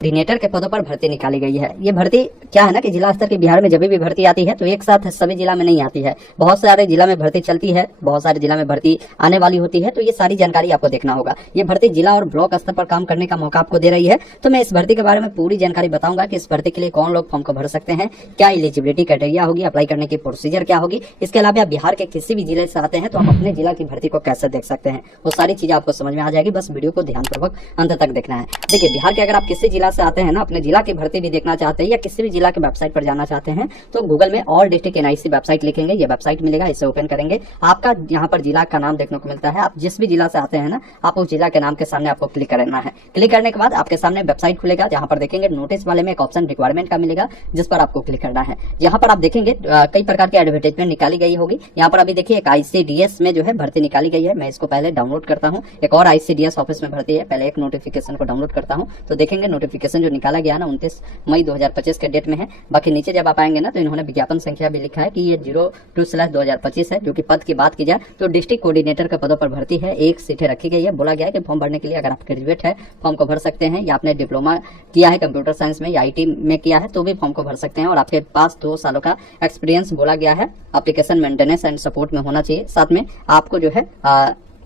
Coordinator के पदों पर भर्ती निकाली गई है। ये भर्ती क्या है ना कि जिला स्तर की बिहार में जब भी भर्ती आती है तो एक साथ सभी जिला में नहीं आती है, बहुत सारे जिला में भर्ती चलती है, बहुत सारे जिला में भर्ती आने वाली होती है। तो ये सारी जानकारी आपको देखना होगा। ये भर्ती जिला और ब्लॉक स्तर पर काम करने का मौका आपको दे रही है। तो मैं इस भर्ती के बारे में पूरी जानकारी बताऊंगा कि इस भर्ती के लिए कौन लोग फॉर्म को भर सकते हैं, क्या एलिजिबिलिटी क्राइटेरिया होगी, अप्लाई करने की प्रोसीजर क्या होगी। इसके अलावा आप बिहार के किसी भी जिले से आते हैं तो आप अपने जिला की भर्ती को कैसे देख सकते हैं, वो सारी चीजें आपको समझ में आ जाएगी। बस वीडियो को ध्यानपूर्वक अंत तक देखना है। देखिए, बिहार के अगर आप किसी जिला से आते हैं ना, अपने जिला की भर्ती भी देखना चाहते हैं या किसी भी जिला के वेबसाइट पर जाना चाहते हैं तो गूगल में ऑल डिस्ट्रिक्ट एनआईसी वेबसाइट लिखेंगे, ये वेबसाइट मिलेगा, इसे ओपन करेंगे, आपका यहाँ पर जिला का नाम देखने को मिलता है। आप जिस भी जिला से आते हैं ना, आप उस जिला के नाम के सामने आपको क्लिक करना है। क्लिक करने के बाद आपके सामने वेबसाइट खुलेगा, जहाँ पर देखेंगे नोटिस वाले में एक ऑप्शन रिक्वायरमेंट का मिलेगा, जिस पर आपको क्लिक करना है। यहाँ पर आप देखेंगे कई प्रकार की एडवर्टाइजमेंट निकाली गई होगी। यहाँ पर अभी देखिए एक ICDS में जो है भर्ती निकाली गई है। मैं इसको पहले डाउनलोड करता हूँ। एक और ICDS ऑफिस में भर्ती है, पहले एक नोटिफिकेशन को डाउनलोड करता हूँ। तो देखेंगे नोटिफिकेशन जो निकाला गया ना 29 मई 2025 के डेट में है। बाकी नीचे जब आप आएंगे ना तो इन्होंने विज्ञापन संख्या भी लिखा है कि ये 02/2025 है, जो कि पद की बात की जाए तो डिस्ट्रिक्ट कोऑर्डिनेटर के पदों पर भर्ती है। 1 सीटें रखी गई है। बोला गया है कि फॉर्म भरने के लिए अगर आप ग्रेजुएट है फॉर्म को भर सकते हैं, या आपने डिप्लोमा किया है कंप्यूटर साइंस में या IT में किया है तो भी फॉर्म को भर सकते हैं, और आपके पास 2 सालों का एक्सपीरियंस बोला गया है एप्लीकेशन मेंटेनेंस एंड सपोर्ट में होना चाहिए। साथ में आपको जो है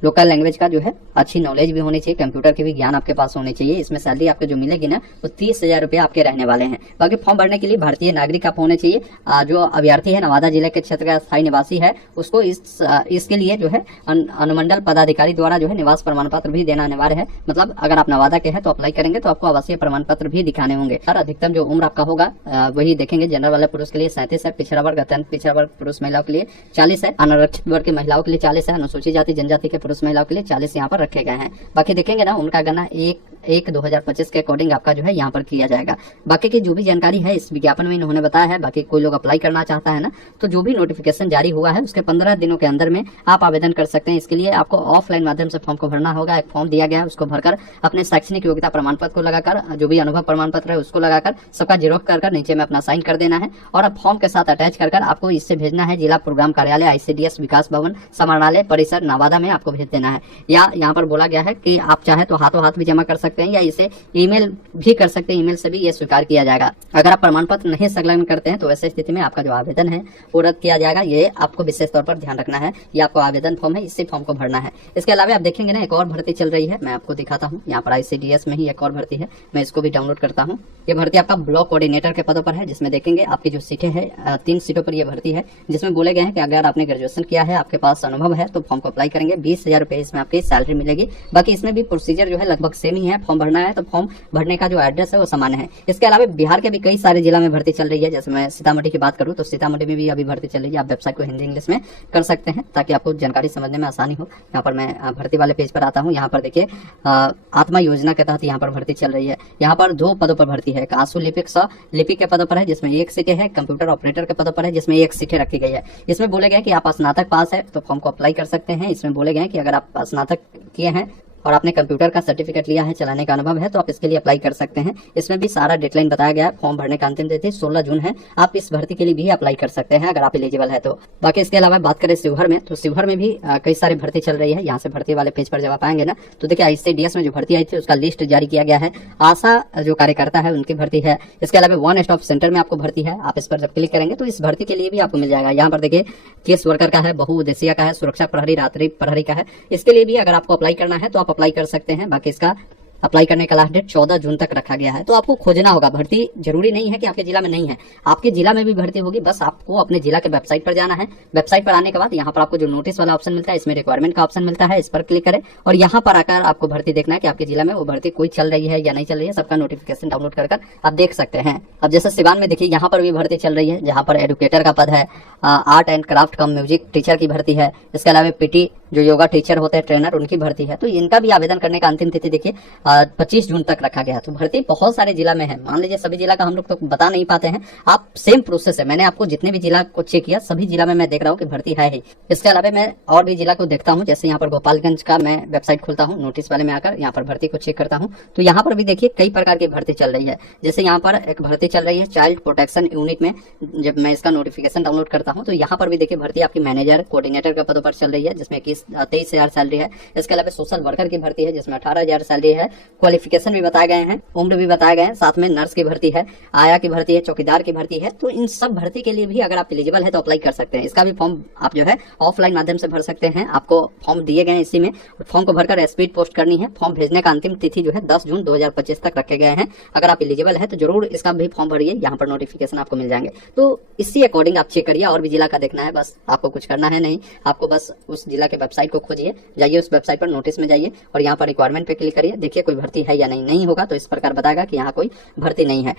लोकल लैंग्वेज का जो है अच्छी नॉलेज भी होनी चाहिए, कंप्यूटर की भी ज्ञान आपके पास होनी चाहिए। इसमें सैलरी आपको जो मिलेगी ना वो 30,000 रुपये आपके रहने वाले हैं। बाकी फॉर्म भरने के लिए भारतीय नागरिक आप होने चाहिए। जो अभ्यर्थी है नवादा जिले के क्षेत्र का स्थायी निवासी है, उसको इसके लिए जो है अनुमंडल पदाधिकारी द्वारा जो है निवास प्रमाण पत्र भी देना अनिवार्य है। मतलब अगर आप नवादा के हैं तो अप्लाई करेंगे तो आपको आवासीय प्रमाण पत्र भी दिखाने होंगे। और अधिकतम जो उम्र आपका होगा वही देखेंगे। जनरल वाले पुरुष के लिए 37 है, पिछड़ा वर्ग अत्यंत पिछड़ा वर्ग पुरुष महिलाओं के लिए 40 है, अनारक्षित वर्ग की महिलाओं के लिए 40 है, अनुसूचित जाति जनजाति के पुरुष महिलाओं के लिए 40 यहाँ पर रखे गए हैं। बाकी देखेंगे ना उनका गणना 1/1/2025 के अकॉर्डिंग आपका जो है यहाँ पर किया जाएगा। बाकी की जो भी जानकारी है इस विज्ञापन में इन्होंने बताया है। बाकी कोई लोग अप्लाई करना चाहता है ना तो जो भी नोटिफिकेशन जारी हुआ है उसके 15 दिनों के अंदर में आप आवेदन कर सकते हैं। इसके लिए आपको ऑफलाइन माध्यम से फॉर्म को भरना होगा। एक फॉर्म दिया गया है, उसको भरकर अपने शैक्षणिक योग्यता प्रमाण पत्र को लगाकर, जो भी अनुभव प्रमाण पत्र है उसको लगाकर सबका जेरोक्स कर नीचे में अपना साइन कर देना है, और अब फॉर्म के साथ अटैच कर आपको इससे भेजना है जिला प्रोग्राम कार्यालय ICDS विकास भवन समाहरणालय परिसर नवादा में आपको भेज देना है। या यहाँ पर बोला गया है कि आप चाहे तो हाथों हाथ भी जमा कर सकते हैं या इसे ईमेल भी कर सकते हैं, ईमेल से भी ये स्वीकार किया जाएगा। अगर आप प्रमाण पत्र नहीं संलग्न करते हैं तो ऐसी स्थिति में आपका जो आवेदन है वो रद्द किया जाएगा। ये आपको विशेष तौर पर ध्यान रखना है। ये आपको आवेदन फॉर्म है, इसी फॉर्म को भरना है। इसके अलावा आप देखेंगे ना एक और भर्ती चल रही है, मैं आपको दिखाता हूँ। यहाँ पर ICDS में ही एक और भर्ती है, मैं इसको भी डाउनलोड करता हूँ। ये भर्ती आपका ब्लॉक कोऑर्डिनेटर के पदों पर है, जिसमें देखेंगे आपकी जो सीटें हैं 3 सीटों पर यह भर्ती है, जिसमें बोले गए हैं कि अगर आपने ग्रेजुएशन किया है, आपके पास अनुभव है तो फॉर्म को अप्लाई करेंगे। 20,000 रुपये इसमें आपकी सैलरी मिलेगी। बाकी इसमें भी प्रोसीजर जो है लगभग सेम ही है। फॉर्म भरना है तो फॉर्म भरने का जो एड्रेस है वो समान है। इसके अलावा बिहार के भी कई सारे जिला में भर्ती चल रही है। जैसे मैं सीतामढ़ी की बात करूँ तो सीतामढ़ी में भी अभी भर्ती चल रही है। आप वेबसाइट को हिंदी इंग्लिश में कर सकते हैं ताकि आपको जानकारी समझने में आसानी हो। यहाँ पर मैं भर्ती वाले पेज पर आता हूँ। यहाँ पर देखिए आत्मा योजना के तहत यहाँ पर भर्ती चल रही है। यहाँ पर 2 पदों पर भर्ती है। आंसू लिपिक लिपिक के पदों पर है, जिसमें 1 सीटें है। कंप्यूटर ऑपरेटर के पदों पर है, जिसमें 1 सीटें रखी गई है। इसमें बोले गए कि आप स्नातक पास है तो फॉर्म को अप्लाई कर सकते हैं। इसमें बोले गए कि अगर आप स्नातक किए हैं और आपने कंप्यूटर का सर्टिफिकेट लिया है, चलाने का अनुभव है तो आप इसके लिए अप्लाई कर सकते हैं। इसमें भी सारा डेडलाइन बताया गया है। फॉर्म भरने का अंतिम तिथि 16 जून है। आप इस भर्ती के लिए भी अप्लाई कर सकते हैं अगर आप एलिजिबल है तो। बाकी इसके अलावा बात करें शिवहर में तो शिवहर में भी कई सारी भर्ती चल रही है। यहाँ से भर्ती वाले पेज पर जब आप आएंगे ना तो देखिए ICDS में जो भर्ती आई थी उसका लिस्ट जारी किया गया है। आशा जो कार्यकर्ता है उनकी भर्ती है। इसके अलावा 1 स्टॉप सेंटर में आपको भर्ती है। आप इस पर जब क्लिक करेंगे तो इस भर्ती के लिए भी आपको मिल जाएगा। यहाँ पर देखिए केस वर्कर का है, बहुउद्देशीय का है, सुरक्षा प्रहरी, रात्रि प्रहरी का है। इसके लिए भी अगर आपको अप्लाई करना है तो आप अप्लाई कर सकते हैं। बाकी इसका अप्लाई करने का लास्ट डेट 14 जून तक रखा गया है। तो आपको खोजना होगा। भर्ती जरूरी नहीं है कि आपके जिला में नहीं है, आपके जिला में भी भर्ती होगी। बस आपको अपने जिला के वेबसाइट पर जाना है। वेबसाइट पर आने के बाद यहाँ पर आपको जो नोटिस वाला ऑप्शन मिलता है, इसमें रिक्वायरमेंट का ऑप्शन मिलता है, इस पर क्लिक करें और यहाँ पर आकर आपको भर्ती देखना है कि आपके जिला में वो भर्ती कोई चल रही है या नहीं चल रही है। सबका नोटिफिकेशन डाउनलोड कर आप देख सकते हैं। अब जैसे सिवान में देखिए यहाँ पर भी भर्ती चल रही है, जहाँ पर एडुकेटर का पद है, art and craft come music teacher की भर्ती है। इसके अलावा PT जो योगा टीचर होते हैं ट्रेनर, उनकी भर्ती है। तो इनका भी आवेदन करने का अंतिम तिथि देखिए 25 जून तक रखा गया। तो भर्ती बहुत सारे जिला में है। मान लीजिए सभी जिला का हम लोग तो बता नहीं पाते हैं। आप सेम प्रोसेस है। मैंने आपको जितने भी जिला को चेक किया सभी जिला में मैं देख रहा हूँ कि भर्ती है ही। इसके अलावा मैं और भी जिला को देखता हूँ। जैसे यहाँ पर गोपालगंज का मैं वेबसाइट खोलता हूँ, नोटिस वाले में आकर यहाँ पर भर्ती को चेक करता हूँ तो यहाँ पर भी देखिए कई प्रकार की भर्ती चल रही है। जैसे यहाँ पर एक भर्ती चल रही है चाइल्ड प्रोटेक्शन यूनिट में। जब मैं इसका नोटिफिकेशन डाउनलोड करता हूँ तो यहाँ पर भी देखिए भर्ती आपकी मैनेजर कोऑर्डिनेटर के पदों पर चल रही है, जिसमें 21 23,000 सैलरी है। इसके अलावा सोशल वर्कर की भर्ती है जिसमें 18,000 सैलरी है। क्वालिफिकेशन भी बताए गए हैं, उम्र भी बताए गए हैं, साथ में नर्स की भर्ती है, आया की भर्ती है, चौकीदार की भर्ती है। तो इन सब भर्ती के लिए भी अगर आप एलिजिबल है तो अप्लाई कर सकते हैं। इसका भी फॉर्म आप जो है ऑफलाइन माध्यम से भर सकते हैं। आपको फॉर्म दिए गए हैं इसी में, फॉर्म को भरकर स्पीड पोस्ट करनी है। फॉर्म भेजने का अंतिम तिथि जो है 10 जून 2025 तक रखे गए हैं। अगर आप एलिजिबल है तो जरूर इसका भी फॉर्म भरिए, यहाँ पर नोटिफिकेशन आपको मिल जाएंगे। तो इसी अकॉर्डिंग आप चेक करिए, और भी जिला का देखना है, बस आपको कुछ करना है नहीं, आपको बस उस जिला के वेबसाइट को खोजिए, जाइए उस वेबसाइट पर, नोटिस में जाइए और यहाँ पर रिक्वायरमेंट पे क्लिक करिए, देखिए कोई भर्ती है या नहीं। नहीं होगा तो इस प्रकार बताएगा कि यहाँ कोई भर्ती नहीं है।